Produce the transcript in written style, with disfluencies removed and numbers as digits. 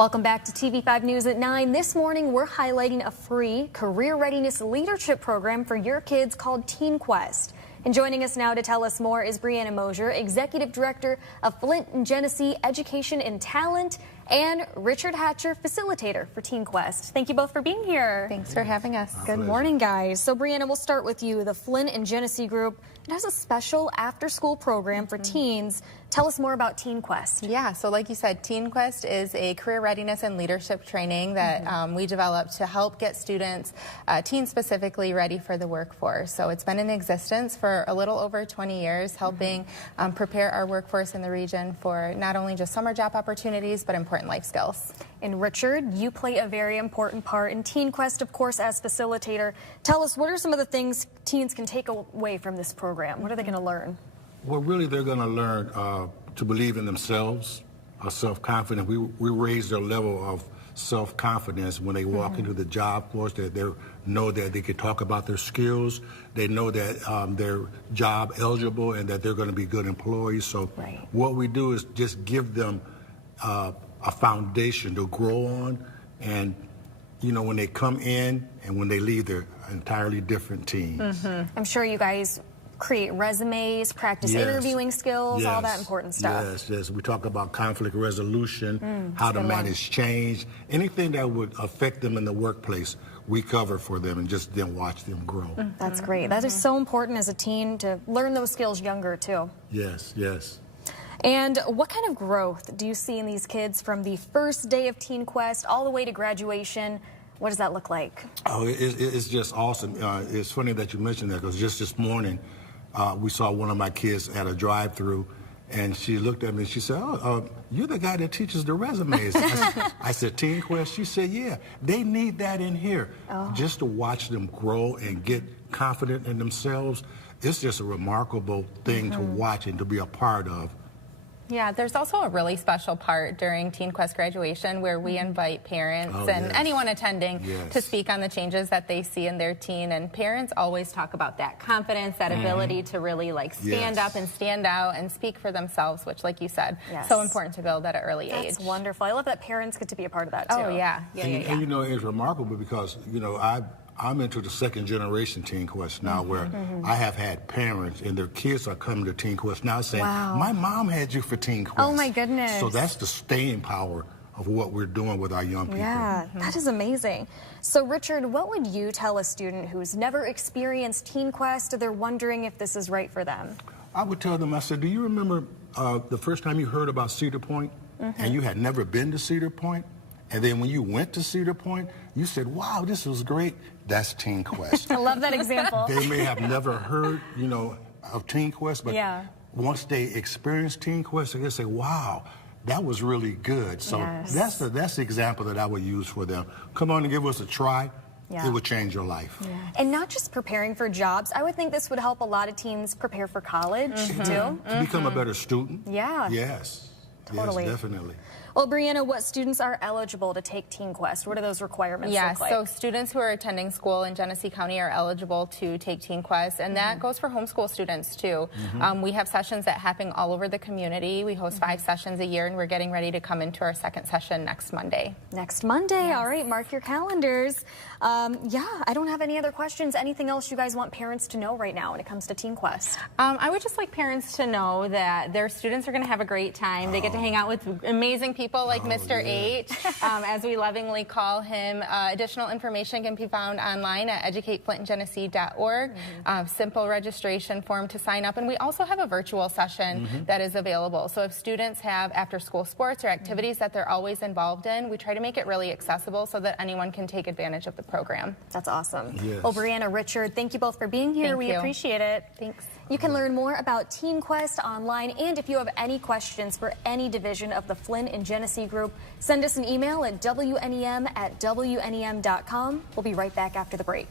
Welcome back to TV5 News at 9. This morning, we're highlighting a free career readiness leadership program for your kids called Teenquest. And joining us now to tell us more is Brianna Mosier, Executive Director of Flint and Genesee Education and Talent, and Richard Hatcher, Facilitator for Teenquest. Thank you both for being here. Thanks for having us. Good morning, guys. So, Brianna, we'll start with you. The Flint and Genesee group, it has a special after-school program for teens. Tell us more about Teenquest. Yeah, so like you said, Teenquest is a career readiness and leadership training that we developed to help get students, teens specifically, ready for the workforce. So it's been in existence for a little over 20 years, helping prepare our workforce in the region for not only just summer job opportunities, but important life skills. And Richard, you play a very important part in Teenquest, of course, as facilitator. Tell us, what are some of the things teens can take away from this program? What are they going to learn? Well, really, they're going to learn to believe in themselves, self-confidence. We raise their level of self-confidence when they walk into the job force, that they know that they can talk about their skills, they know that they're job eligible and that they're going to be good employees. So what we do is just give them a foundation to grow on, and you know, when they come in and when they leave, they're entirely different teams. I'm sure you guys create resumes, practice interviewing skills, all that important stuff. Yes. We talk about conflict resolution, how to manage change, anything that would affect them in the workplace, we cover for them and just then watch them grow. That's great. That is so important as a teen to learn those skills younger, too. Yes. And what kind of growth do you see in these kids from the first day of Teenquest all the way to graduation? What does that look like? Oh, it's just awesome. It's funny that you mentioned that, because just this morning, we saw one of my kids at a drive-through, and she looked at me and she said, "Oh, you're the guy that teaches the resumes." I said, "Teenquest?" She said, "Yeah, they need that in here." Just to watch them grow and get confident in themselves, it's just a remarkable thing to watch and to be a part of. Yeah, there's also a really special part during Teenquest graduation where we invite parents and anyone attending to speak on the changes that they see in their teen. And parents always talk about that confidence, that ability to really like stand up and stand out and speak for themselves, which, like you said, so important to build at an early age. That's wonderful. I love that parents get to be a part of that too. Oh yeah. And you know, it's remarkable because, you know, I'm into the second generation Teenquest now, where I have had parents and their kids are coming to Teenquest now saying, "My mom had you for Teenquest." Oh my goodness. So that's the staying power of what we're doing with our young people. Yeah, that is amazing. So Richard, what would you tell a student who's never experienced Teenquest, or they're wondering if this is right for them? I would tell them, I said, "Do you remember the first time you heard about Cedar Point and you had never been to Cedar Point? And then when you went to Cedar Point, you said, 'Wow, this was great.' That's Teenquest." I love that example. They may have never heard, you know, of Teenquest, but once they experience Teenquest, they can say, "Wow, that was really good." So that's the example that I would use for them. Come on and give us a try. It would change your life. And not just preparing for jobs. I would think this would help a lot of teens prepare for college, too. To become a better student. Yes, totally. Yes, definitely. Well, Brianna, what students are eligible to take Teenquest? What do those requirements look like? So students who are attending school in Genesee County are eligible to take Teenquest, and that goes for homeschool students too. We have sessions that happen all over the community. We host 5 sessions a year, and we're getting ready to come into our second session next Monday. Next Monday, all right, mark your calendars. I don't have any other questions. Anything else you guys want parents to know right now when it comes to Teenquest? I would just like parents to know that their students are going to have a great time. They get to hang out with amazing people like Mr. H, as we lovingly call him. Additional information can be found online at educateflintgenesee.org. Simple registration form to sign up, and we also have a virtual session that is available. So if students have after-school sports or activities that they're always involved in, we try to make it really accessible so that anyone can take advantage of the program. That's awesome. Well, Brianna, Richard, thank you both for being here. We appreciate it. Thanks. You can learn more about Teenquest online, and if you have any questions for any division of the Flint and Genesee group, send us an email at wnem@wnem.com. We'll be right back after the break.